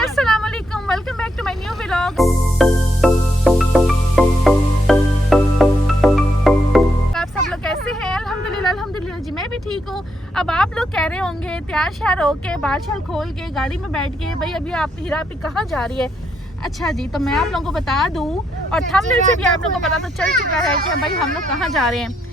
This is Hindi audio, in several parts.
अस्सलाम वालेकुम, welcome back to my new vlog. आप सब लोग कैसे हैं? अल्हम्दुलिल्लाह अल्हम्दुलिल्लाह जी, मैं भी ठीक हूँ। अब आप लोग कह रहे होंगे तैयार श्यार होके बाल शाल खोल के गाड़ी में बैठ के भाई अभी आप हीरा पे कहाँ जा रही है। अच्छा जी, तो मैं आप लोगों को बता दूँ और थंबनेल से भी आप लोगों को पता तो चल चुका है कि भाई हम लोग कहाँ जा रहे हैं।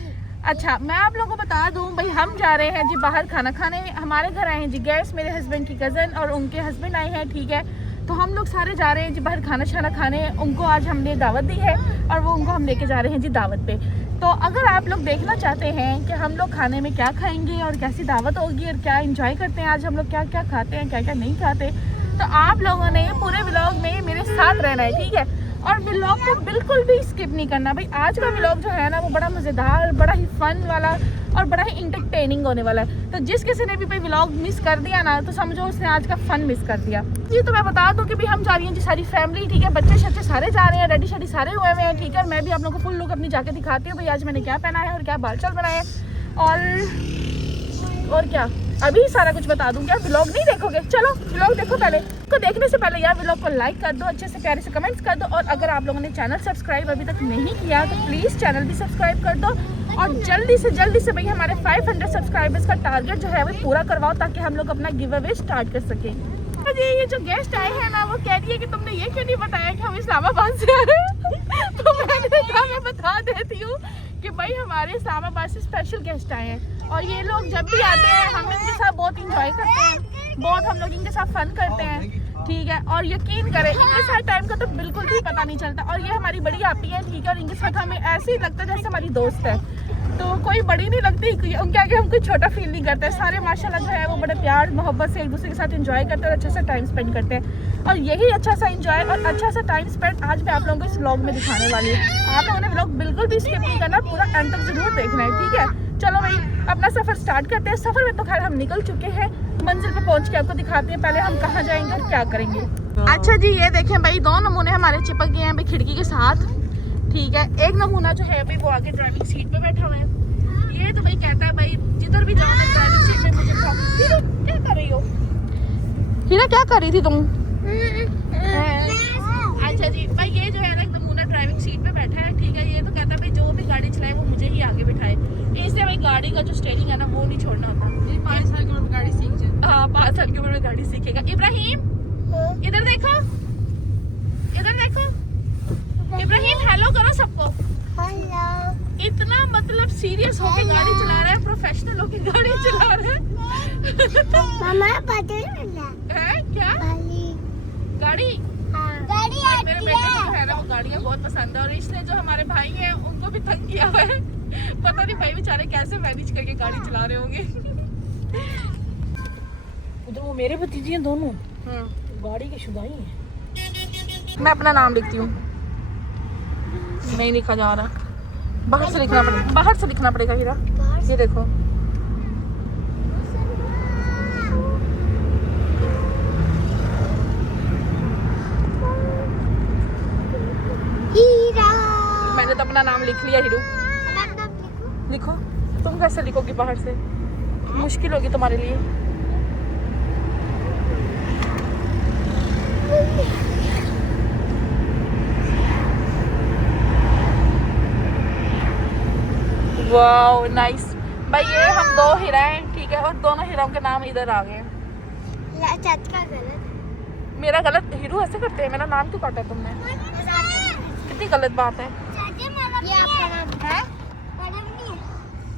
अच्छा, मैं आप लोगों को बता दूं भाई हम जा रहे हैं जी बाहर खाना खाने। हमारे घर आए हैं जी गेस्ट, मेरे हस्बैंड की कज़न और उनके हस्बैंड आए हैं, ठीक है। तो हम लोग सारे जा रहे हैं जी बाहर खाना शाना खाने। उनको आज हमने दावत दी है और वो उनको हम लेके जा रहे हैं जी दावत पे। तो अगर आप लोग देखना चाहते हैं कि हम लोग खाने में क्या खाएंगे और कैसी दावत होगी और क्या इंजॉय करते हैं, आज हम लोग क्या क्या खाते हैं क्या क्या नहीं खाते, तो आप लोगों ने पूरे व्लॉग में मेरे साथ रहना है, ठीक है। और व्लॉग को बिल्कुल भी स्किप नहीं करना भाई। आज का व्लॉग जो है ना वो बड़ा मज़ेदार, बड़ा ही फन वाला और बड़ा ही इंटरटेनिंग होने वाला है। तो जिस किसी ने भी भाई व्लॉग मिस कर दिया ना तो समझो उसने आज का फन मिस कर दिया जी। तो मैं बता दूं कि भाई हम जा रही हैं जी सारी फैमिली, ठीक है। बच्चे शच्चे सारे जा रहे हैं, रेडी शेडी सारे हुए हुए हैं, ठीक है। मैं भी आप लोगों को फुल लुक अपनी जाके दिखाती हूँ भाई आज मैंने क्या पहना है और क्या बाल चाल बनाए और क्या अभी सारा कुछ बता दूंगी। आप व्लॉग नहीं देखोगे, चलो व्लॉग देखो। पहले को देखने से पहले यार व्लॉग को लाइक कर दो, अच्छे से प्यारे से कमेंट्स कर दो। और अगर आप लोगों ने चैनल सब्सक्राइब अभी तक नहीं किया तो प्लीज़ चैनल भी सब्सक्राइब कर दो और जल्दी से भाई हमारे 500 सब्सक्राइबर्स का टारगेट जो है वो पूरा करवाओ ताकि हम लोग अपना गिव अवे स्टार्ट कर सकें। ये जो गेस्ट आए हैं ना वो कह रही है कि तुमने ये क्यों नहीं बताया कि हम इस्लामाबाद से आ रहे हैं। तो मैंने कहा मैं बता देती हूँ कि भाई हमारे इस्लामाबाद से स्पेशल गेस्ट आए हैं और ये लोग जब भी आते हैं हम इनके साथ बहुत इंजॉय करते हैं, बहुत हम लोग इनके साथ फन करते हैं, ठीक है। और यकीन करें इनके साथ टाइम का तो बिल्कुल भी पता नहीं चलता। और ये हमारी बड़ी आपी है, ठीक है। और इनके साथ हमें ऐसे ही लगता है जैसे हमारी दोस्त है, तो कोई बड़ी नहीं लगती, उनके आगे हम कोई छोटा फील नहीं करते। सारे माशाल्लाह जो है वो बड़े प्यार मोहब्बत से एक दूसरे के साथ एंजॉय करते हैं और अच्छा सा टाइम स्पेंड करते हैं। और यही अच्छा सा एंजॉय और अच्छा सा टाइम स्पेंड आज मैं आप लोगों को इस व्लॉग में दिखाने वाली हूँ। आप लोगों ने व्लॉग बिल्कुल भी स्किप नहीं करना, पूरा एंड तक जरूर देखना है, ठीक है। चलो भाई अपना सफ़र स्टार्ट करते हैं। सफ़र में तो खैर हम निकल चुके हैं, मंजिल पे पहुँच के आपको दिखाते हैं पहले हम कहाँ जाएंगे और क्या करेंगे। अच्छा जी, ये देखें भाई दो नमूने हमारे चिपक गए हैं भाई खिड़की के साथ, ठीक है। एक नमूना जो है भाई वो आगे ड्राइविंग सीट पे बैठा हुआ है। ये तो भाई कहता है भाई जिधर भी जाओ मैं ड्राइविंग सीट पे मुझे हीरा क्या कर रही हो? हीरा क्या कर रही थी तुम? अच्छा जी भाई ये जो है ना एक नमूना ड्राइविंग सीट पे बैठा है, ठीक है। ये तो कहता है भाई जो भी गाड़ी चलाए वो मुझे ही आगे बिठाए, इसलिए भाई गाड़ी का जो स्टीयरिंग है ना वो नहीं छोड़ना होता। 5 साल की उम्र में गाड़ी सीख जाए। हाँ 5 साल की उम्र में गाड़ी सीखेगा। इब्राहिम इधर देखो, इधर देखो इब्राहिम, हेलो करो सबको। इतना मतलब सीरियस होके गाड़ी चला रहा है, प्रोफेशनल होके गाड़ी चला रहा है। मामा है क्या गाड़ी? गाड़ी मेरे बेटे को है ना वो गाड़ियाँ बहुत पसंद है और इसलिए जो हमारे भाई हैं उनको भी तंग किया हुआ है। पता नहीं भाई बेचारे कैसे मैनेज करके गाड़ी चला रहे होंगे। उधर वो मेरे भतीजे हैं दोनों, गाड़ी के शुदाई हैं। मैं अपना नाम लिखती हूँ, नहीं लिखा जा रहा, बाहर से लिखना पड़ेगा, बाहर से लिखना पड़ेगा हीरा। ये देखो हीरा। मैंने तो अपना नाम लिख लिया हीरू। लिखो, तुम कैसे लिखोगी बाहर से? मुश्किल होगी तुम्हारे लिए। वाओ नाइस भाई। ये हम दो हीरा हैं, ठीक है। और दोनों हीरों के नाम इधर आ गए। चाचा गलत, मेरा गलत? हीरू ऐसे करते हैं, मेरा नाम क्यों काटा तुमने? कितनी गलत बात है। ये आपका नाम है?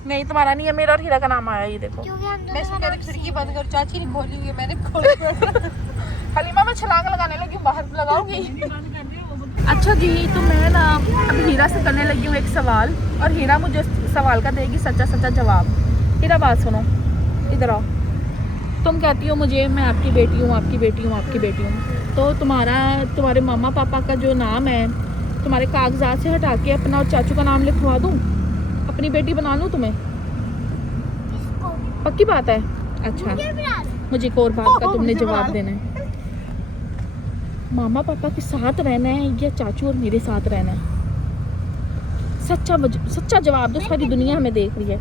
नहीं तुम्हारा नहीं है, मेरा और हीरा का नाम आया। ये देखो मैं इसको कह रही खिड़की बंद कर, चाची नहीं खोली, मैंने खोली। हलीमा मैं छलांग लगाने लगी, बाहर लगाऊंगी। अच्छा जी, तो मैं ना अभी हीरा से करने लगी हूँ एक सवाल और हीरा मुझे सवाल का देगी सच्चा सच्चा जवाब। हीरा बात सुनो, इधर आओ। तुम कहती हो मुझे मैं आपकी बेटी हूँ, आपकी बेटी हूँ, आपकी बेटी हूँ, तो तुम्हारे मामा पापा का जो नाम है तुम्हारे कागजात से हटा के अपना और चाचू का नाम लिखवा दूँ, अपनी बेटी बना लूँ तुम्हें? पक्की बात है? अच्छा मुझे एक और बात का तुमने जवाब देना है, मामा पापा के साथ रहना है या चाचू और मेरे साथ रहना है? सच्चा जवाब दो, सारी दुनिया हमें देख रही है।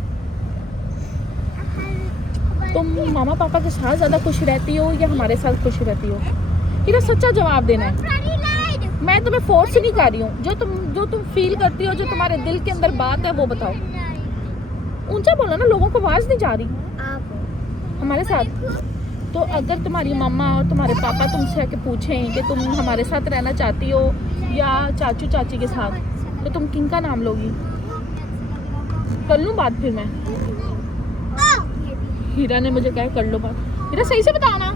तुम मामा पापा के साथ ज़्यादा खुश रहती हो या हमारे साथ खुश रहती हो? हीरा सच्चा जवाब देना है। मैं तुम्हें फोर्स नहीं कर रही हूँ, जो तुम फील करती हो, जो तुम्हारे दिल के अंदर बात है वो बताओ। ऊंचा बोलो ना, लोगों को आवाज नहीं जा रही हमारे साथ। तो अगर तुम्हारी मम्मा और तुम्हारे पापा तुमसे आके पूछें कि तुम हमारे साथ रहना चाहती हो या चाचू चाची के साथ, तो तुम किन का नाम लोगी? कर लूँ बात फिर मैं? हीरा ने मुझे कहा कर लो बात। हीरा सही से बताना,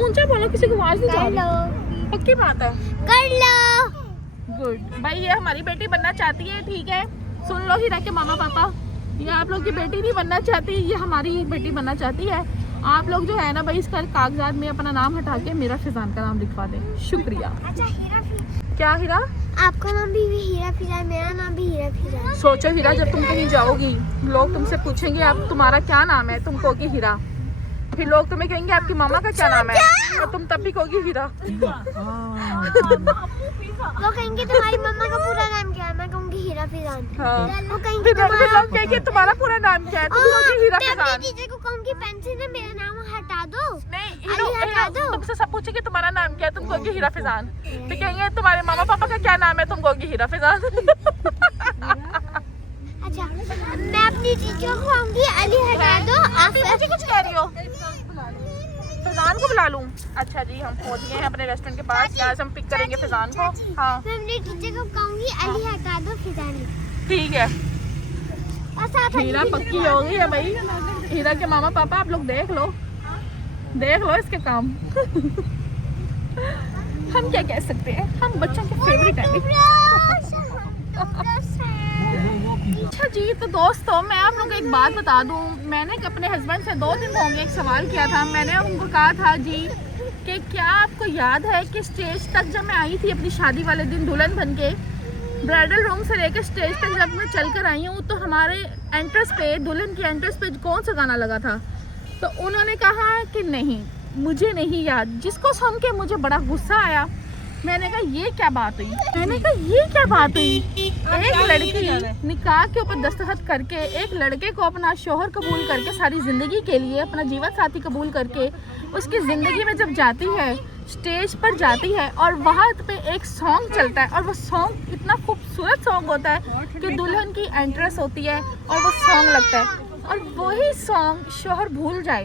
ऊंचा बोलो, किसी को आवाज नहीं जा रही। पक्की बात है, कर लो। गुड भाई, ये हमारी बेटी बनना चाहती है, ठीक है? सुन लो हीरा के मामा पापा, ये आप लोग की बेटी नहीं बनना चाहती, ये हमारी बेटी बनना चाहती है। आप लोग जो है ना भाई, इसका कागजात में अपना नाम हटा के मेरा फिजान का नाम लिखवा दें। शुक्रिया। अच्छा हीरा फिजान, क्या हीरा? आपका नाम भी हीरा फिजान, मेरा नाम भी हीरा फिजान। सोचो हीरा, जब तुम कहीं जाओगी, लोग तुमसे पूछेंगे आप तुम्हारा क्या नाम है, तुम कहोगी हीरा। फिर लोग तुम्हें कहेंगे आपकी मामा का क्या नाम है, और तुम तब भी कहोगी हीरा। वो कहेंगे तुम्हारी मम्मा का पूरा नाम क्या है, मैं कहूँगी हीरा फिजान। हाँ। वो कहेंगे फिर लोग कहेंगे तुम्हारा पूरा नाम क्या है, तुम कहोगी हीरा फिजान। टीचर को कहूँगी पेंसिल से मेरा नाम हटा दो। नहीं, अली हटा दो। तुमसे सब पूछेंगे तुम्हारा नाम क्या है, तुम कहोगी हीरा फिजान। फिर कहेंगे तुम्हारे मामा पापा का क्या नाम है, तुम कहोगी हीरा फिजान। अच्छा, मैं अपनी टीचर को कहूँगी अली हटा दो। आप मुझे कुछ कह रही हो? फिजान को बुला लूं? अच्छा जी, हम पहुंच गए हैं अपने रेस्टोरेंट के पास, यहाँ से हम पिक करेंगे फिजान को। हाँ मैं अपनी टीचर को कहूँगी अली हटा दो फिजान। ठीक है। और हीरा पक्की हो गई है भाई। हीरा के मामा पापा आप लोग देख लो इसके काम। हम क्या कह सकते हैं, हम बच्चों के फेवरेट हैं। अच्छा जी, तो दोस्तों मैं आप लोगों को एक बात बता दूं, मैंने अपने हस्बैंड से 2 दिन होंगे एक सवाल किया था। मैंने उनको कहा था जी कि क्या आपको याद है कि स्टेज तक जब मैं आई थी अपनी शादी वाले दिन दुल्हन बन के, ब्राइडल रूम से लेकर स्टेज तक जब मैं चल कर आई हूँ, तो हमारे एंट्रेंस पे, दुल्हन की एंट्रेंस पे कौन सा गाना लगा था? तो उन्होंने कहा कि नहीं, मुझे नहीं याद। जिसको सुन के मुझे बड़ा गुस्सा आया। मैंने कहा ये क्या बात हुई, एक लड़की निकाह के ऊपर दस्तखत करके, एक लड़के को अपना शोहर कबूल करके, सारी ज़िंदगी के लिए अपना जीवन साथी कबूल करके, उसकी ज़िंदगी में जब जाती है, स्टेज पर जाती है और वहाँ पे एक सॉन्ग चलता है, और वो सॉन्ग इतना खूबसूरत सॉन्ग होता है कि दुल्हन की एंट्रेंस होती है और वो सॉन्ग लगता है, और वही सॉन्ग शोहर भूल जाए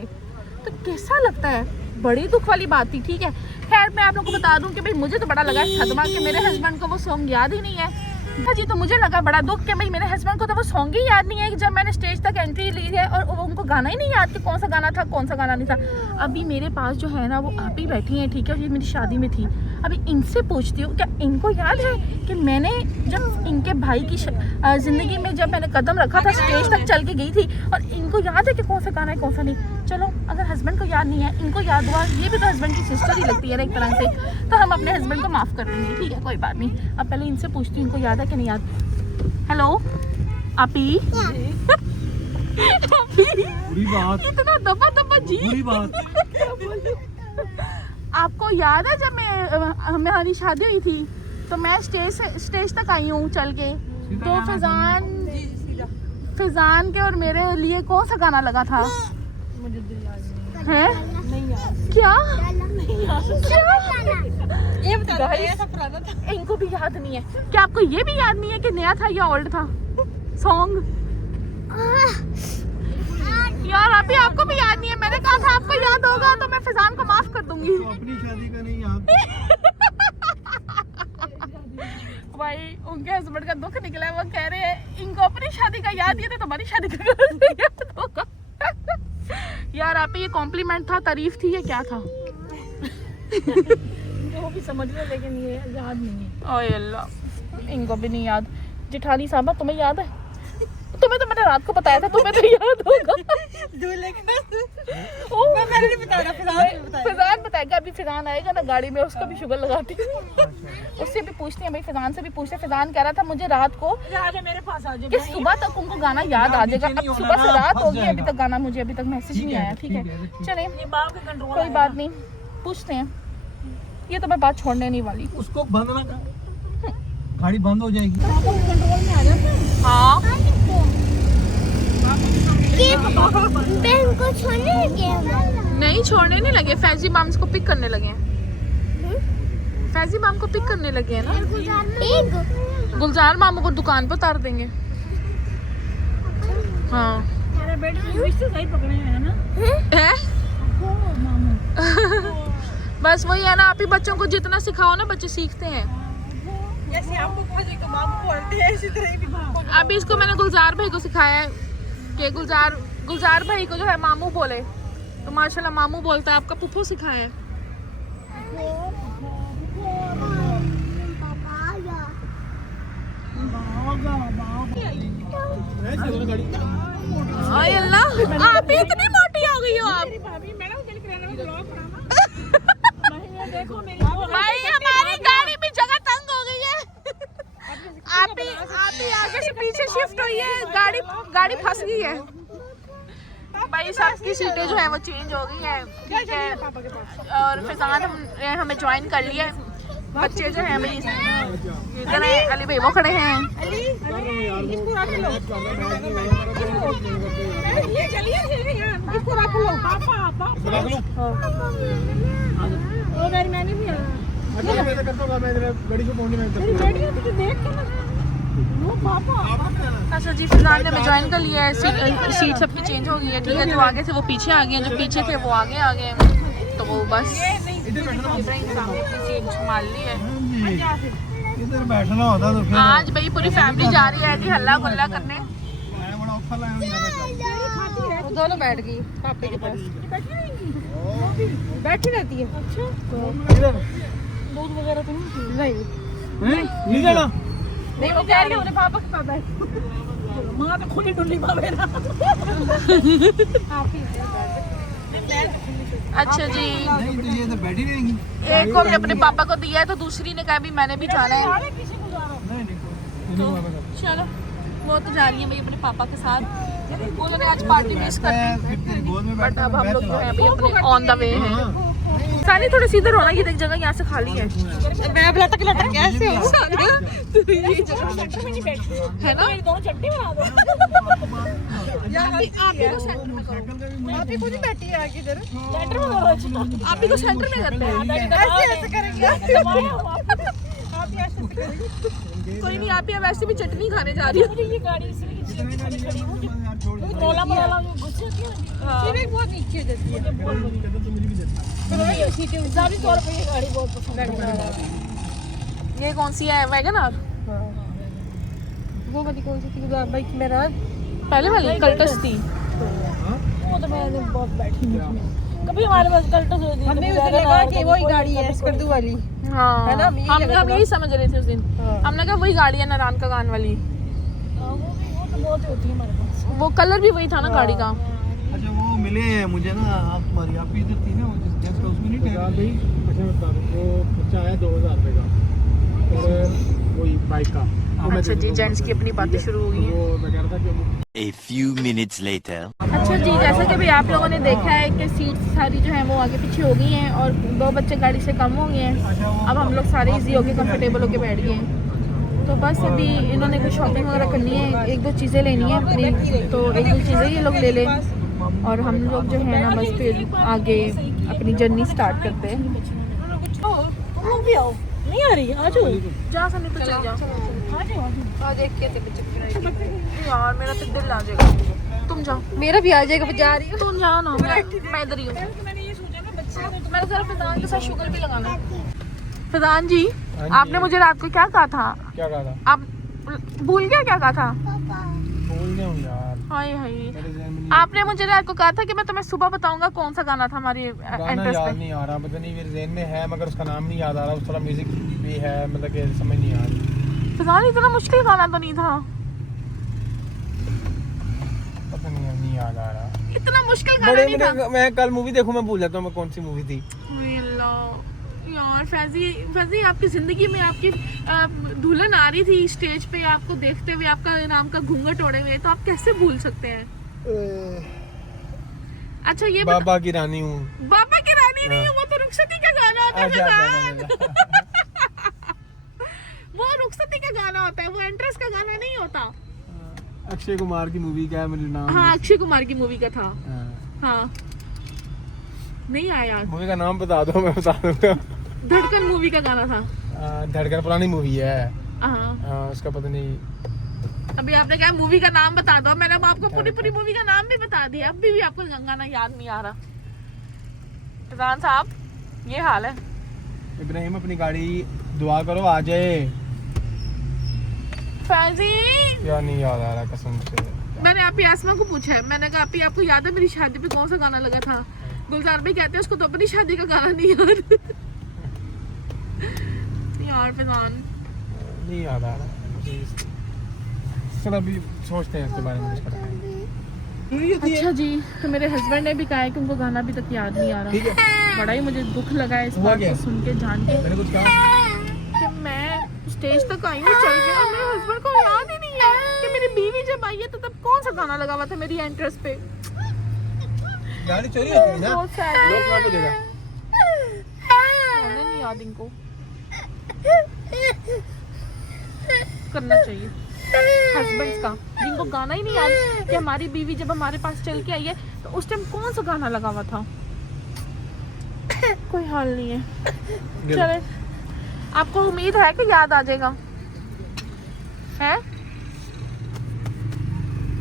तो कैसा लगता है? बड़ी दुख वाली बात थी, ठीक है? खैर मैं आप लोगों को बता दूं कि भाई मुझे तो बड़ा लगा सदमा कि मेरे हस्बैंड को वो सॉन्ग याद ही नहीं है। जी, तो मुझे लगा बड़ा दुख कि भाई मेरे हस्बैंड को तो वो सॉन्ग ही याद नहीं है कि जब मैंने स्टेज तक एंट्री ली है, और उनको गाना ही नहीं याद कि कौन सा गाना था, कौन सा गाना नहीं था। अभी मेरे पास जो है ना वो आप ही बैठी हैं, ठीक है? ये मेरी शादी में थी। अभी इनसे पूछती हूँ, क्या इनको याद है कि मैंने जब इनके भाई की ज़िंदगी में जब मैंने कदम रखा था, स्टेज तक चल के गई थी, और इनको याद है कि कौन सा गाना है, कौन सा नहीं? चलो, अगर हस्बैंड को याद नहीं है, इनको याद हुआ, ये भी तो हस्बैंड की सिस्टर ही लगती है ना एक तरह से, तो हम अपने हस्बैंड को माफ़ कर देंगे, ठीक है? कोई बात नहीं। अब पहले इनसे पूछती हूँ इनको याद है कि नहीं याद। हेलो आपी। बुरी बात, इतना दबा जी। बुरी बात। आपको याद है जब हमारी शादी हुई थी, तो मैं स्टेज तक आई हूँ चल के, तो फिजान के और मेरे लिए कौन सा गाना लगा था? मुझे दिल याद है? नहीं याद। क्या? ये बता ऐसा पुराना था। इनको भी याद नहीं है। क्या आपको ये भी याद नहीं है कि नया था या ओल्ड था सॉन्ग? यार अभी आपको भी याद नहीं है। मैंने कहा था आपको याद होगा तो मैं फिजान को माफ कर दूंगी। तो अपनी शादी का नहीं याद। भाई उनके हस्बैंड का दुख निकला है, वो कह रहे हैं इनको अपनी शादी का याद है तो तुम्हारी शादी का याद होगा। यार आप ये कॉम्प्लीमेंट था, तारीफ थी, ये क्या था? वो भी समझ लो लेकिन ये याद नहीं है। ओए अल्लाह, इनको भी नहीं याद। जेठानी साहबा तुम्हें याद है? तुम्हें तो मैंने रात को बताया था, तुम्हें तो याद होगा। मैंने नहीं बताया, फिजान बताएगा। अभी फिजान आएगा ना गाड़ी में, उसको भी शुगर लगाती हूँ। उससे भी पूछते हैं भाई, फिजान से भी पूछते हैं। फिजान कह रहा था मुझे रात को मेरे पास आ जाओ कि सुबह तक उनको गाना याद आ जाएगा। अब सुबह से रात हो गई, अभी तक गाना मुझे अभी तक मैसेज नहीं आया। ठीक है चले, कोई बात नहीं, पूछते हैं। ये तो मैं बात छोड़ने नहीं वाली। उसको बंद ना कर, गाड़ी बंद हो जाएगी। कंट्रोल में आ जाता है। हाँ को छोड़ने लगे? नहीं छोड़ने नहीं लगे, फैजी माम्स को पिक करने लगे हैं। फैजी माम को पिक करने लगे हैं ना। एक गुलजार मामू को दुकान पर उतार देंगे। हाँ मेरा बेटा इंग्लिश से सही पकड़े हैं ना। है बस वही है ना, आप ही बच्चों को जितना सिखाओ ना बच्चे सीखते हैं। जैसे आप पप्पा जी को मामू बोलते हैं इसी तरह भी मामू। अभी इसको मैंने गुलजार भाई को सिखाया है कि गुलजार भाई को जो है मामू बोले, तो माशाल्लाह मामू बोलता है। आपका पुप्पू सिखाया है। आय अल्लाह, आप ही इतनी मोटी हो गई हो आप। भाभी मैडम दिल कराने में ब्लॉग बनाना। मैं देखो मेरी भाई हमारी गाड़ी भी जगह तंग हो गई है। आप ही आगे से पीछे शिफ्ट हुई है, गाड़ी फंस गई है। भाई सबकी सीटें जो है वो चेंज हो गई हैं, ठीक है। और फिजान हमें ज्वाइन कर लिया है। बच्चे जो हैं भाई इधर है, अली भाई वो खड़े हैं। इसको रख लो। ये चलिए इसको रख लो। पापा रख लो। वो गाड़ी मैंने भी अच्छा मैं तो करता हूँ, मैं गाड़ी से पहुंचने में मेरी बेटी है तुझे देख के ना। नो पापा अच्छा जी, फिजान ने हमें ज्वाइन कर लिया है। सीट सबकी चेंज हो गई है, ठीक है। जो आगे थे वो पीछे आ गए हैं, जो पीछे थे वो आगे आ गए हैं। तो वो बस इब्राहिम सामने अपनी सीट संभाल ली है। इधर बैठना होता तो फिर आज भाई पूरी फैमिली जा रही है कि हल्ला गुल्ला करने। मैं बड़ा औखा लाया हूं यहाँ पे। वो दोनों बैठ गई पापे के पास। बैठी रहती है। अच्छा इधर दूध वगैरह तो नहीं। नहीं जाना। नहीं वो कह रही है अपने पापा के पास बैठ। माँ तो खुली डुल्ली पावे ना। अच्छा जी, नहीं तो ये तो बैठी रहेंगी। एक को हमने अपने पापा को दिया है, तो दूसरी ने कहा भी मैंने भी जाना है। नहीं तो चलो वो तो जा रही है भाई अपने पापा के साथ। वो लोग आज पार्टी मिस कर रहे हैं, फिर तेरी गोद में बट बैठा अब हम लोग जो है भाई अपने ऑन द वे हैं। सानी थोड़ी सीधे होना, ये देख जगह यहाँ से खाली है। मैं लटक कैसे हो? तो ये जगह है ना। दोनों चट्टी बना दो। आप ही को सेंटर में करो। आप ही खुद ही बैठी है आगे इधर। सेंटर में करो। आप ही को सेंटर में करते हैं। ऐसे करेंगे। आप ही ऐसे करेंगे। कोई नहीं, आप ही वैसे भी चटनी खाने जा रही है। मुझे ये गाड़ी इसलिए खड़ी हूँ जो रोला मरोला जो गुस्से होती है सीटें बहुत नीचे देती है। सीटें ज़्यादा तौर पे ये गाड़ी बहुत पसंद है। ये कौन सी है, वैगनआर? वो वाली कौन सी थी भाई मेरा पहले वाली कल्टस थी। वो तो मैंने बहुत बैठी हूँ उसमें। कभी हमारे पास कल्टस होती है। हमने उसे लगा कि वही गाड़ी है स्कर्दू वाली। हाँ है ना, हम यही समझ रहे थे उस दिन। हमने कहा वही गाड़ी है नारायण का गान वाली। वो तो बहुत होती है हमारे पास। वो कलर भी वही था ना गाड़ी का। अच्छा वो मिले मुझे ना, आप तुम्हारी आप भी इधर थी ना, वो जिस गेस्ट हाउस में नहीं ठहरा भाई। अच्छा मैं बता दूं, वो खर्चा आया 2000 रुपए का और वही बाइक का। अच्छा जी, जेंट्स की अपनी बातें शुरू हो गई हैं। वो मैं कह रहा था कि A few minutes later. अच्छा जी, जैसा कि भाई आप लोगों ने देखा है कि सीट्स सारी जो है वो आगे पीछे हो गई हैं और 2 बच्चे गाड़ी से कम हो गए हैं। अब हम लोग सारे इजी होके कंफर्टेबल होके बैठ गए हैं। तो बस अभी इन्होंने कुछ शॉपिंग वगैरह करनी है, 1-2 चीज़ें लेनी है अपनी, तो 1-2 चीज़ें ये लोग ले लें और हम लोग जो है ना बस फिर आगे अपनी जर्नी स्टार्ट करते हैं। तुम भी आओ। नहीं आ रही आ जाओ। जा सनी तो चल जा। आ जाओ आ देख के यार मेरा तो दिल आ जाएगा। तुम जाओ। मेरा भी आ जाएगा। जा रही हूँ। तुम जाओ ना, मैं इधर ही हूँ। मैंने ये सोचा ना बच्चे मैंने जरा फिजान के साथ शुगर भी लगाना। फिजान जी, आपने मुझे रात को क्या कहा था? क्या कहा था? आप भूल गया क्या कहा था? बोलने हूँ यार, हाय हाय, मेरे ज़हन में आपने मुझे रात को कहा था कि मैं तुम्हें सुबह बताऊंगा कौन सा गाना था हमारी गाना एंट्रेंस याद पे। नहीं आ रहा, पता नहीं मेरे ज़हन में है मगर उसका नाम नहीं याद आ रहा। उस थोड़ा म्यूजिक भी है, मतलब कि समझ नहीं आ रही। फिजान इतना मुश्किल गाना तो नहीं था। पता नहीं याद आ रहा। इतना मुश्किल गाना नहीं था। मैं कल मूवी देखूं, मैं भूल जाता हूँ मैं कौन सी मूवी थी। हाय अल्लाह, यार फैजी आपकी जिंदगी में आपकी दुल्हन आ रही थी स्टेज पे, आपको देखते हुए आपका नाम का घूंघट ओढ़े हुए, तो आप कैसे भूल सकते हैं? अच्छा ये बाबा की रानी हूँ। बाबा की रानी नहीं है, वो तो रुखसती का गाना होता है। वो रुखसती का गाना होता है, वो एंट्रेंस का गाना नहीं होता। अक्षय कुमार की मूवी का है, मुझे नाम हाँ अक्षय कुमार की मूवी का था। हाँ नहीं आया याद। मूवी का नाम बता दो, मैं बता दूंगा। धड़कन मूवी का गाना था। धड़कन पुरानी मूवी है। हाँ उसका पता नहीं। अभी आपने क्या मूवी का नाम बता दो, मैंने अब आपको पूरी मूवी का नाम भी बता दिया, अभी भी आपको गाना याद नहीं आ रहा। फैजान साहब ये हाल है। इब्राहिम अपनी गाड़ी दुआ करो आ जाए। फैजी यार नहीं याद आ रहा कसम से। मैंने आप आसमा को पूछा है, मैंने कहा आप आपको याद है मेरी शादी पे कौन सा गाना लगा था? गुलजार भाई कहते हैं उसको तो अपनी शादी का गाना नहीं याद। यार फैजान नहीं याद आ रहा। चल अभी सोचते हैं इसके बारे में। अच्छा जी, तो मेरे हस्बैंड ने भी कहा है कि उनको गाना अभी तक याद नहीं आ ठीक रहा। है। बड़ा ही मुझे दुख लगा है इस हुआ बात क्या? को सुन के, जान के मैंने कुछ कहा? कि मैं स्टेज तक आई हूँ चल के और मेरे हस्बैंड को याद ही नहीं है कि मेरी बीवी जब आई है तो तब कौन सा गाना लगा हुआ था मेरी एंट्रेंस पे। गाड़ी चोरी होती है ना। बहुत sad लोग कहाँ पे देगा? गाने नहीं याद इनको। करना चाहिए हस्बैंड्स का, जिनको गाना ही नहीं याद कि हमारी बीवी जब हमारे पास चल के आई है तो उस टाइम कौन सा गाना लगा हुआ था। कोई हाल नहीं है। चले, आपको उम्मीद है कि याद आ जाएगा? है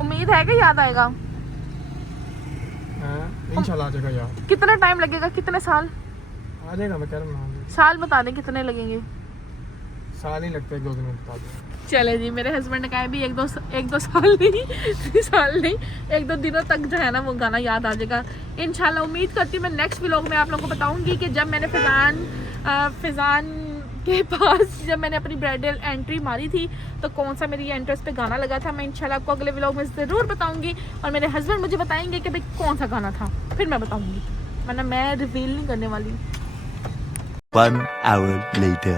उम्मीद है कि याद आएगा? इंशाल्लाह आ जाएगा यार। कितना टाइम लगेगा, कितने साल? आ जाएगा मैं कह रहा हूँ। साल बता दें कितने लगेंगे? साल ही लगता है, 2 दिन में बता दूँ। चले जी, मेरे हस्बैंड ने कहा है भी एक दो साल नहीं साल नहीं 1-2 दिनों तक जो है ना वो गाना याद आ जाएगा इंशाल्लाह। उम्मीद करती हूँ मैं नेक्स्ट व्लॉग में आप लोगों को बताऊंगी कि जब मैंने फैजान के पास जब मैंने अपनी ब्राइडल एंट्री मारी थी तो कौन सा मेरी एंट्रेंस पे गाना लगा था। मैं इंशाल्लाह आपको अगले व्लॉग में ज़रूर बताऊंगी और मेरे हस्बैंड मुझे बताएंगे कि भाई कौन सा गाना था, फिर मैं बताऊंगी, वरना मैं रिवील नहीं करने वाली। 1 hour later.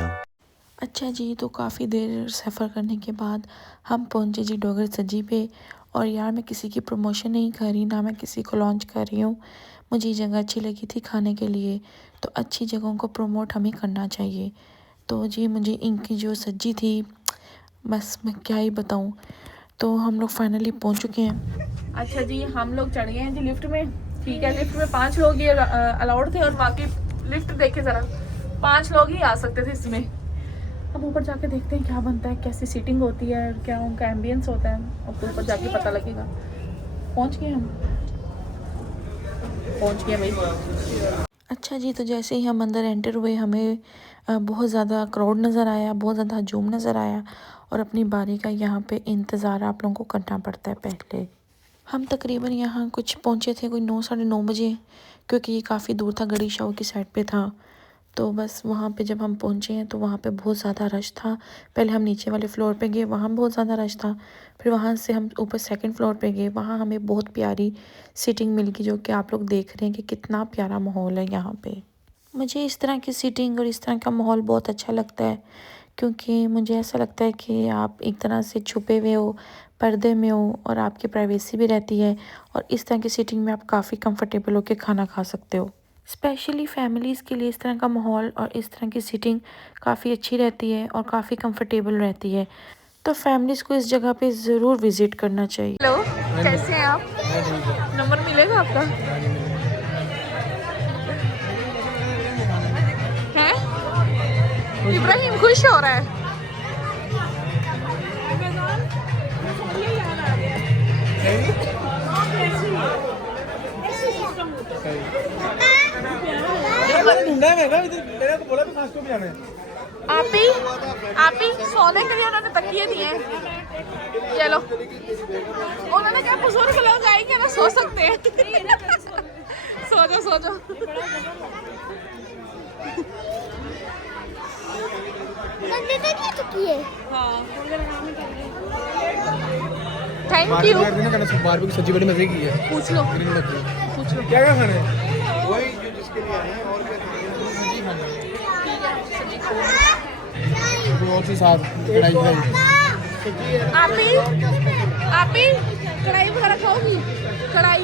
अच्छा जी, तो काफ़ी देर सफ़र करने के बाद हम पहुँचे जी डोगर सजी पे। और यार मैं किसी की प्रमोशन नहीं कर रही, ना मैं किसी को लॉन्च कर रही हूँ। मुझे ये जगह अच्छी लगी थी खाने के लिए, तो अच्छी जगहों को प्रमोट हमें करना चाहिए। तो जी मुझे इनकी जो सजी थी बस मैं क्या ही बताऊँ। तो हम लोग फाइनली पहुँच चुके हैं। अच्छा जी, हम लोग चढ़ गए हैं जी लिफ्ट में। ठीक है, लिफ्ट में 5 लोग ही अलाउड थे और बाकी लिफ्ट देखे ज़रा 5 लोग ही आ सकते थे इसमें। अब ऊपर जाके देखते हैं क्या बनता है, कैसी सीटिंग होती है, क्या उनका एम्बियंस होता है, और तो ऊपर जाके पता लगेगा। पहुंच गए हम, पहुंच गए भाई। अच्छा जी, तो जैसे ही हम अंदर एंटर हुए हमें बहुत ज़्यादा क्राउड नज़र आया, बहुत ज़्यादा हजूम नज़र आया और अपनी बारी का यहाँ पे इंतज़ार आप लोगों को करना पड़ता है। पहले हम तकरीबन यहाँ कुछ पहुँचे थे कोई 9 साढ़े 9 बजे, क्योंकि ये काफ़ी दूर था, गड़ी शाह की साइड पे था। तो बस वहाँ पे जब हम पहुँचे हैं तो वहाँ पे बहुत ज़्यादा रश था। पहले हम नीचे वाले फ्लोर पे गए, वहाँ बहुत ज़्यादा रश था। फिर वहाँ से हम ऊपर 2nd फ्लोर पे गए, वहाँ हमें बहुत प्यारी सीटिंग मिल गई, जो कि आप लोग देख रहे हैं कि कितना प्यारा माहौल है यहाँ पे। मुझे इस तरह की सीटिंग और इस तरह का माहौल बहुत अच्छा लगता है, क्योंकि मुझे ऐसा लगता है कि आप एक तरह से छुपे हुए हो, पर्दे में हो और आपकी प्राइवेसी भी रहती है। और इस तरह की सीटिंग में आप काफ़ी कंफर्टेबल होकर खाना खा सकते हो। स्पेशली फैमिलीज़ के लिए इस तरह का माहौल और इस तरह की सीटिंग काफ़ी अच्छी रहती है और काफ़ी कंफर्टेबल रहती है। तो फैमिलीज़ को इस जगह पे ज़रूर विज़िट करना चाहिए। हेलो, कैसे हैं आप? नंबर मिलेगा आपका? है इब्राहिम खुश हो रहा है। ढूंढा है ना इधर, मेरे को बोला भी खास को भी जाना है। आप ही सोने के लिए उन्होंने तकिए दिए हैं, ये लो। उन्होंने क्या बुजुर्ग लोग आएंगे ना, सो सकते हैं। सो जाओ सो जाओ। Thank you. बारबी की सब्जी बड़ी मजे की है। पूछ लो ग्रीन लगी है। पूछ लो। क्या क्या खाना है? वही जो जिसके लिए आए हैं, और क्या सब्जी खाना है। कोई और सी साथ कढ़ाई आप ही कढ़ाई वगैरह खाओगी? कढ़ाई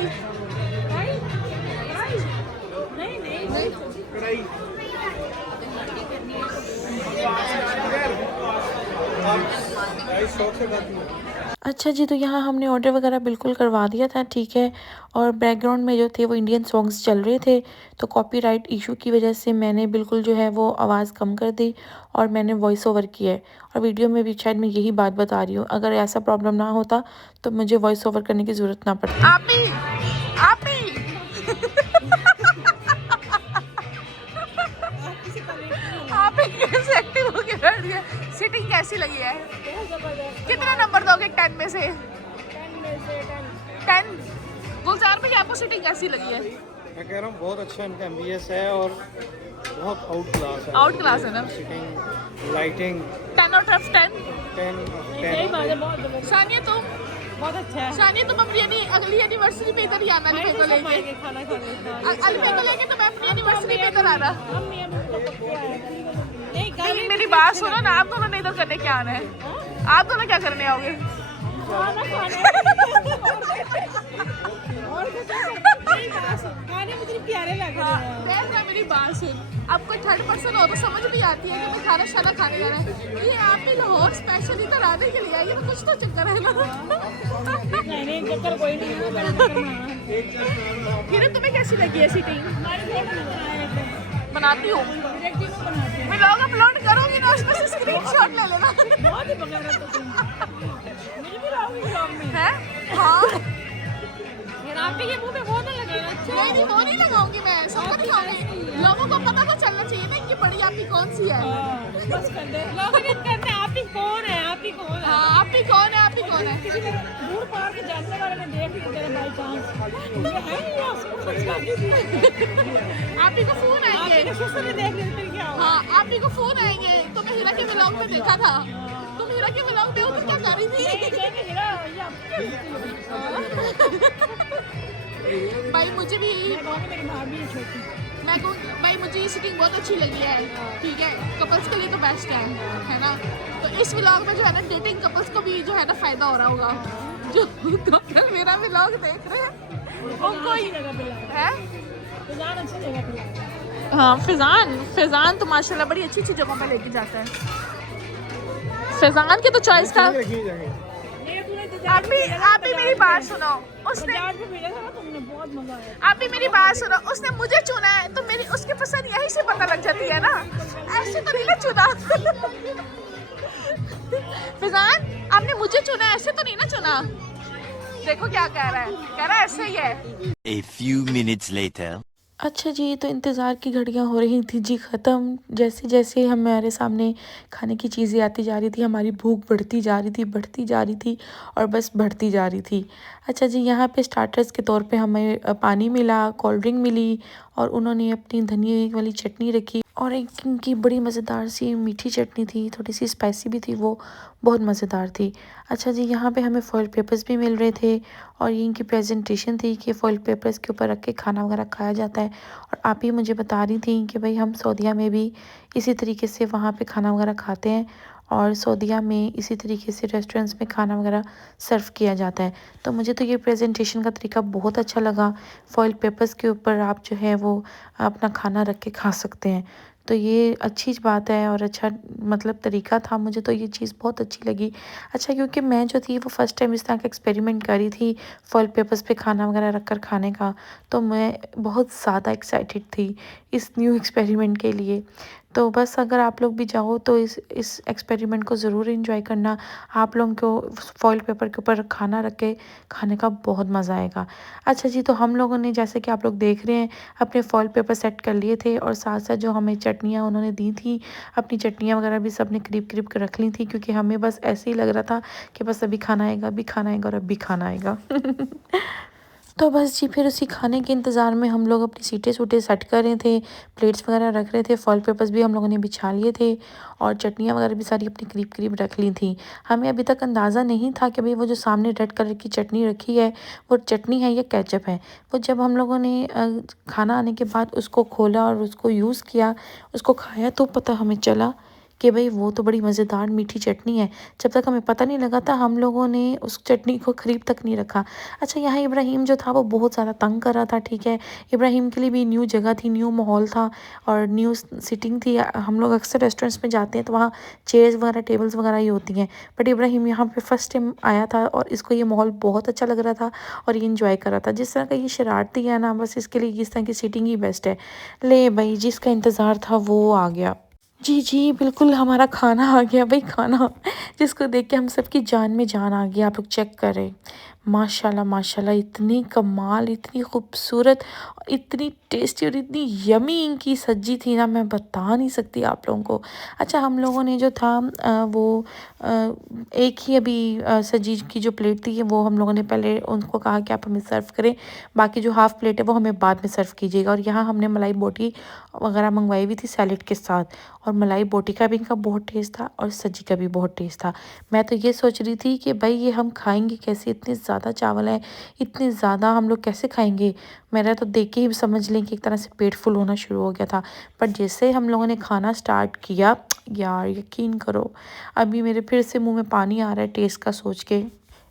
अच्छा जी, तो यहाँ हमने ऑर्डर वगैरह बिल्कुल करवा दिया था, ठीक है। और बैकग्राउंड में जो थे वो इंडियन सॉन्ग्स चल रहे थे, तो कॉपीराइट इशू की वजह से मैंने बिल्कुल जो है वो आवाज़ कम कर दी और मैंने वॉइस ओवर किया है। और वीडियो में भी शायद मैं यही बात बता रही हूँ, अगर ऐसा प्रॉब्लम ना होता तो मुझे वॉइस ओवर करने की ज़रूरत ना पड़ती। आप ही आप ही कैसे एक्टिव होके बैठ गए? सीटिंग कैसी लगी है? कितना नंबर दोगे 10 में से? 10। गुलजार भाई आपको सीटिंग कैसी लगी है? मैं कह रहा हूँ बहुत अच्छा इनका एमबीएस है और बहुत आउट क्लास है। आउट क्लास है ना? Seating, lighting 10 out of 10। 10 Sania तुम? बहुत अच्छा है। सानिया तुम अपनी अगली एनिवर्सरी पे इधर ही आना, अलीफे को लेके। खाना खाने अलीफे को लेके तुम अपनी एनिवर्सरी पे इधर आना। नहीं मेरी बात सुनो ना, आप दोनों ने इधर करने क्या आना है? आप दोनों क्या करने आओगे? खाने मुझे प्यारे लग रहे हैं। मेरी बात सुन, अब कोई थर्ड पर्सन हो तो समझ भी आती है कि मैं खाना शाना खाने जा रहा है। ये आप भी लाहौर स्पेशल इधर आने के लिए आई है, तो कुछ तो चक्कर है ना। नहीं चक्कर कोई नहीं है, मेरा चक्कर मारा। फिर तुम्हें कैसी लगी है सीटिंग? बनाती हूँ मैं, लोग अपलोड करूँगी ना, उसमें से स्क्रीनशॉट ले लेना। बहुत ही पकड़ रहा तो मुझे भी लाओगी ब्लॉग में है? हाँ यार, आपके ये मुंह पे वो ना लगेगा। नहीं नहीं, वो नहीं लगाऊंगी मैं, सबको दिखाऊंगी। लोगों को पता तो चलना चाहिए ना कि बड़ी आपकी कौन सी है। बस कर दे, लोग नहीं करते आप ही कौन है, आप ही कौन है। हाँ, आप ही कौन है, आप ही कौन है? किसी ने दूर पार के जानने वाले ने देख लिया तेरा बाई चांस, आप ही को फोन आएंगे। आपके सिस्टर ने देख लिया फिर क्या होगा। हाँ, आप ही को फोन आएंगे। तो मैं हीरा के व्लॉग में देखा था, तुम हीरा के व्लॉग में हो तो क्या कर रही थी? भाई मुझे भी, मेरी भाभी है छोटी। मैं कहूँ भाई मुझे ये सीटिंग बहुत अच्छी लगी है, ठीक है। कपल्स के लिए तो बेस्ट है ना? तो इस व्लॉग में जो है ना, डेटिंग कपल्स को भी जो है ना फायदा हो रहा होगा, जो तो मेरा व्लॉग देख रहे हैं उनको ही है। अच्छी जगह पे। हाँ, फैजान तो माशाल्लाह बड़ी अच्छी अच्छी जगहों पे लेके जाता है। फैजान के तो चॉइस का। आप भी मेरी बात सुनो, उसने तुमने बहुत मजा आया। आप भी मेरी बात सुनो, उसने मुझे चुना है तो मेरी उसकी पसंद यहीं से पता लग जाती है ना, ऐसे तो नहीं ना चुना। फैजान आपने मुझे चुना, ऐसे तो नहीं ना चुना। देखो क्या कह रहा है ऐसे ही है। A few minutes later. अच्छा जी, तो इंतज़ार की घड़ियां हो रही थी जी ख़त्म। जैसे जैसे हमारे सामने खाने की चीज़ें आती जा रही थी, हमारी भूख बढ़ती जा रही थी और बस बढ़ती जा रही थी। अच्छा जी, यहाँ पे स्टार्टर्स के तौर पे हमें पानी मिला, कोल्ड ड्रिंक मिली और उन्होंने अपनी धनिया वाली चटनी रखी और एक इनकी बड़ी मज़ेदार सी मीठी चटनी थी, थोड़ी सी स्पाइसी भी थी, वो बहुत मज़ेदार थी। अच्छा जी, यहाँ पे हमें फॉइल पेपर्स भी मिल रहे थे और ये इनकी प्रेजेंटेशन थी कि फॉइल पेपर्स के ऊपर रख के खाना वगैरह खाया जाता है। और आप ही मुझे बता रही थी कि भाई हम सऊदीया में भी इसी तरीके से वहाँ पे खाना वगैरह खाते हैं और सऊदीया में इसी तरीके से रेस्टोरेंट्स में खाना वगैरह सर्व किया जाता है। तो मुझे तो ये प्रेजेंटेशन का तरीका बहुत अच्छा लगा। फॉइल पेपर्स के ऊपर आप जो है वो अपना खाना रख के खा सकते हैं, तो ये अच्छी बात है और अच्छा मतलब तरीका था। मुझे तो ये चीज़ बहुत अच्छी लगी। अच्छा, क्योंकि मैं जो थी वो फ़र्स्ट टाइम इस तरह का एक्सपेरिमेंट करी थी फॉइल पेपर्स पे खाना वगैरह रख कर खाने का, तो मैं बहुत ज़्यादा एक्साइटेड थी इस न्यू एक्सपेरिमेंट के लिए। तो बस अगर आप लोग भी जाओ तो इस एक्सपेरिमेंट को ज़रूर एंजॉय करना। आप लोगों को फॉइल पेपर के ऊपर खाना रख के खाने का बहुत मज़ा आएगा। अच्छा जी, तो हम लोगों ने जैसे कि आप लोग देख रहे हैं अपने फॉइल पेपर सेट कर लिए थे और साथ साथ जो हमें चटनियाँ उन्होंने दी थी, अपनी चटनियाँ वगैरह भी सब ने करीब करीब कर रख ली थी, क्योंकि हमें बस ऐसे ही लग रहा था कि बस अभी खाना आएगा, अभी खाना आएगा और अभी खाना आएगा। तो बस जी, फिर उसी खाने के इंतज़ार में हम लोग अपनी सीटें सेट कर रहे थे, प्लेट्स वगैरह रख रहे थे, फॉइल पेपर्स भी हम लोगों ने बिछा लिए थे और चटनियाँ वगैरह भी सारी अपनी करीब करीब रख ली थी। हमें अभी तक अंदाज़ा नहीं था कि भाई वो जो सामने रेड कलर की चटनी रखी है वो चटनी है या केचप है। वो जब हम लोगों ने खाना आने के बाद उसको खोला और उसको यूज़ किया, उसको खाया, तो पता हमें चला कि भाई वो तो बड़ी मज़ेदार मीठी चटनी है। जब तक हमें पता नहीं लगा था हम लोगों ने उस चटनी को ख़रीद तक नहीं रखा। अच्छा, यहाँ इब्राहिम जो था वो बहुत ज़्यादा तंग कर रहा था, ठीक है। इब्राहिम के लिए भी न्यू जगह थी, न्यू माहौल था और न्यू सिटिंग थी। हम लोग अक्सर रेस्टोरेंट्स में जाते हैं तो वहाँ चेयर्स वगैरह, टेबल्स वगैरह ही होती हैं, बट इब्राहिम यहाँ पे फर्स्ट टाइम आया था और इसको ये माहौल बहुत अच्छा लग रहा था और ये इंजॉय कर रहा था। जिस तरह का ये शरारती है ना, बस इसके लिए इस तरह की सीटिंग ही बेस्ट है। ले भाई, जिसका इंतज़ार था वो आ गया। जी जी, बिल्कुल हमारा खाना आ गया भाई, खाना जिसको देख के हम सबकी जान में जान आ गई। आप लोग चेक करें, माशाल्लाह माशाल्लाह, इतनी कमाल, इतनी खूबसूरत, इतनी टेस्टी और इतनी यमी इनकी सब्जी थी ना, मैं बता नहीं सकती आप लोगों को। अच्छा, हम लोगों ने जो था वो एक ही अभी सब्जी की जो प्लेट थी वो हम लोगों ने पहले उनको कहा कि आप हमें सर्व करें, बाकी जो हाफ़ प्लेट है वो हमें बाद में सर्व कीजिएगा। और यहाँ हमने मलाई बोटी वगैरह मंगवाई हुई थी सैलेड के साथ, और मलाई बोटी का भी इनका बहुत टेस्ट था और सब्जी का भी बहुत टेस्ट था। मैं तो ये सोच रही थी कि भाई ये हम खाएंगे कैसे, इतने ज़्यादा चावल हैं, इतने ज़्यादा हम लोग कैसे खाएंगे। मेरा तो देख के ही समझ लें कि एक तरह से पेट फुल होना शुरू हो गया था। पर जैसे हम लोगों ने खाना स्टार्ट किया, यार यकीन करो अभी मेरे फिर से मुंह में पानी आ रहा है टेस्ट का सोच के।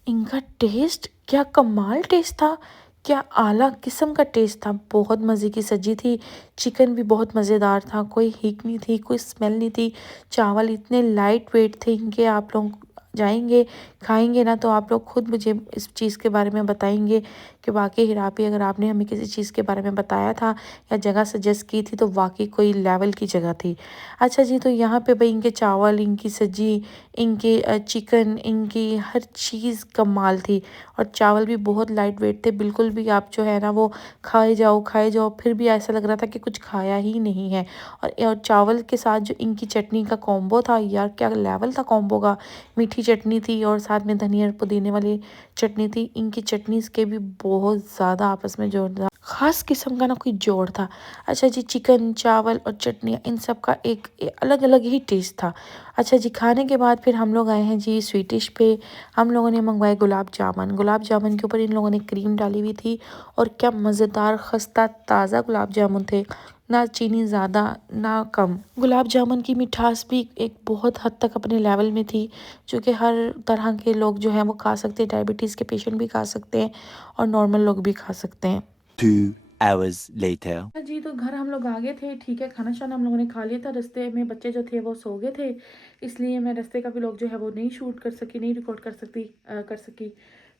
इनका टेस्ट क्या कमाल टेस्ट था, क्या आला किस्म का टेस्ट था। बहुत मज़े की सब्जी थी, चिकन भी बहुत मज़ेदार था, कोई हीट नहीं थी, कोई स्मेल नहीं थी। चावल इतने लाइट वेट थे इनके, आप लोग जाएंगे खाएंगे ना तो आप लोग खुद मुझे इस चीज़ के बारे में बताएंगे कि वाकई हिरापी अगर आपने हमें किसी चीज़ के बारे में बताया था या जगह सजेस्ट की थी तो वाकई कोई लेवल की जगह थी। अच्छा जी, तो यहाँ पे भाई इनके चावल, इनकी सब्जी, इनके चिकन, इनकी हर चीज़ कमाल थी और चावल भी बहुत लाइट वेट थे। बिल्कुल भी आप जो है ना वो खाए जाओ फिर भी ऐसा लग रहा था कि कुछ खाया ही नहीं है। और चावल के साथ जो इनकी चटनी का कॉम्बो था, यार क्या लेवल था कॉम्बो का। मीठी चटनी थी और साथ में धनिया और पुदीने वाली चटनी थी। इनकी चटनीज़ के भी बहुत ज़्यादा आपस में जोड़ था, ख़ास किस्म का ना कोई जोड़ था। अच्छा जी, चिकन, चावल और चटनी इन सब का एक अलग अलग ही टेस्ट था। अच्छा जी, खाने के बाद फिर हम लोग आए हैं जी स्वीट डिश पे। हम लोगों ने मंगवाए गुलाब जामुन। गुलाब जामुन के ऊपर इन लोगों ने क्रीम डाली हुई थी और क्या मज़ेदार खस्ता ताज़ा गुलाब जामुन थे, ना चीनी ज़्यादा ना कम। गुलाब जामुन की मिठास भी एक बहुत हद तक अपने लेवल में थी, जो कि हर तरह के लोग जो हैं वो खा सकते हैं। डायबिटीज़ के पेशेंट भी खा सकते हैं और नॉर्मल लोग भी खा सकते हैं। 2 hours later. जी, तो घर हम लोग आ गए थे, ठीक है। खाना शाना हम लोगों ने खा लिया था। रास्ते में बच्चे जो थे वो सो गए थे, इसलिए मैं रास्ते का व्लॉग जो है वो नहीं शूट कर सकी, नहीं रिकॉर्ड कर सकी।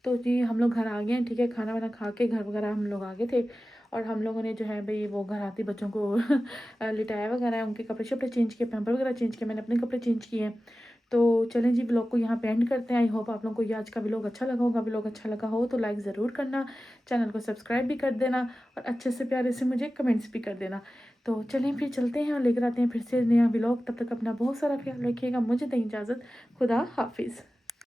तो जी हम लोग घर आ गए हैं, ठीक है। खाना वाना खा के घर वगैरह हम लोग आ गए थे और हम लोगों ने जो है भाई वो घर आते बच्चों को लिटाया वगैरह, उनके कपड़े शपड़े चेंज किए, पैम्पर वगैरह चेंज किए, मैंने अपने कपड़े चेंज किए हैं। तो चलें जी, व्लॉग को यहाँ पे एंड करते हैं। आई होप आप लोगों को ये आज का व्लॉग अच्छा लगा होगा। व्लॉग अच्छा लगा हो तो लाइक ज़रूर करना, चैनल को सब्सक्राइब भी कर देना और अच्छे से प्यारे से मुझे कमेंट्स भी कर देना। तो चलें फिर चलते हैं और लेकर आते हैं फिर से नया व्लॉग। तब तक अपना बहुत सारा ख्याल रखिएगा। मुझे दें इजाज़त। खुदा हाफिज़।